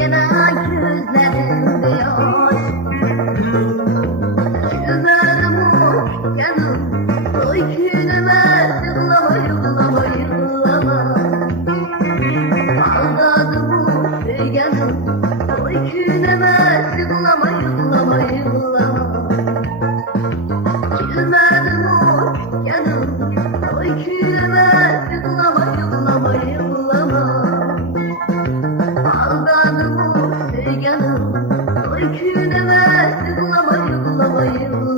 Yine gözlerimde yaş. Güzelim o canım, oy günüme yıllama yıllama yıllama. Aldadım o canım, oy günüme yıllama yıllama yıllama. Gülmedim o canım, oy günüme yıllama yıllama yıllama. Aldadım o canım, oy günüme yıllama yıllama yıllama.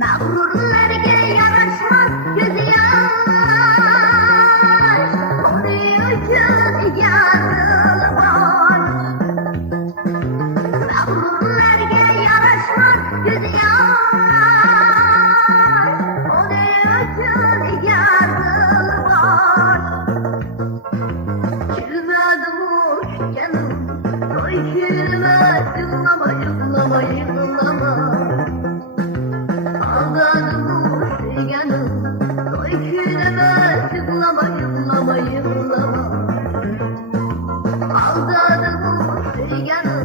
Mağrurlarga yaraşmaz göz yaş. Onun uchun yazılmış. Mağrurlarga yaraşmaz göz yaş. Onun uchun yazılmış. Gülmedim o canım, oy gülme yıllama yıllama yıllama. Aldadım o canım, oy gülme yıllama yıllama yıllama. Aldadım o canım,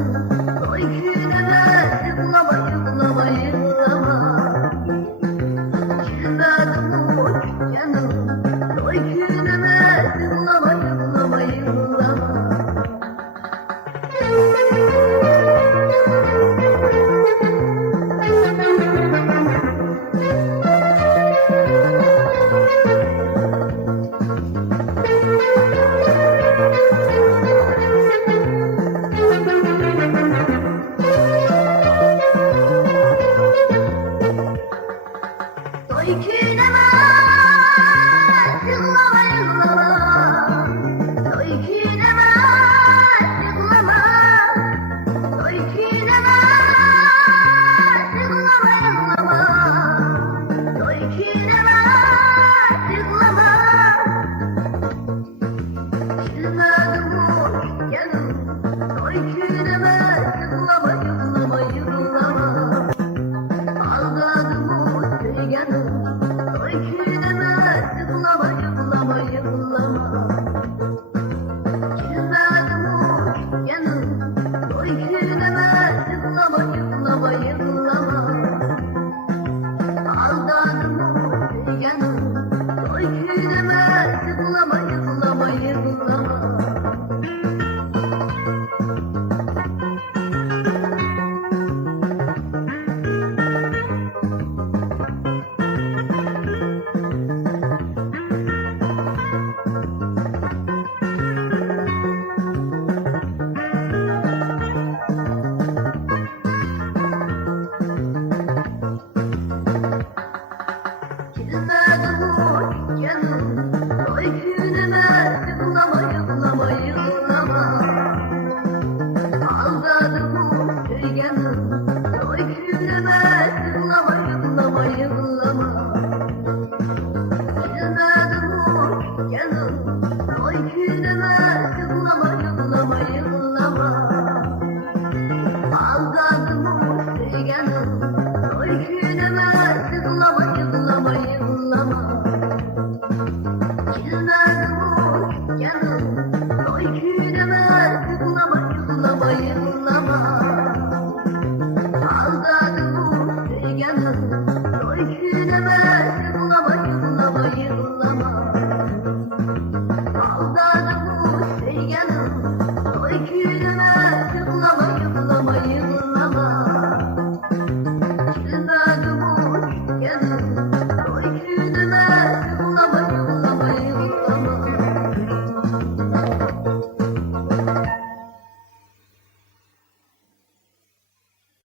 oy gülme yıllama yıllama yıllama. Gülmedim o canım, oy gülme yıllama yıllama yıllama. Oy güneme yıllama yıllama. Oy güneme yıllama. Oy güneme yıllama yıllama. Oy güneme yıllama. Gülmedim o canım, oy güneme yıllama yıllama yıllama. Aldadım o canım, oy güneme yıllama yıllama yıllama.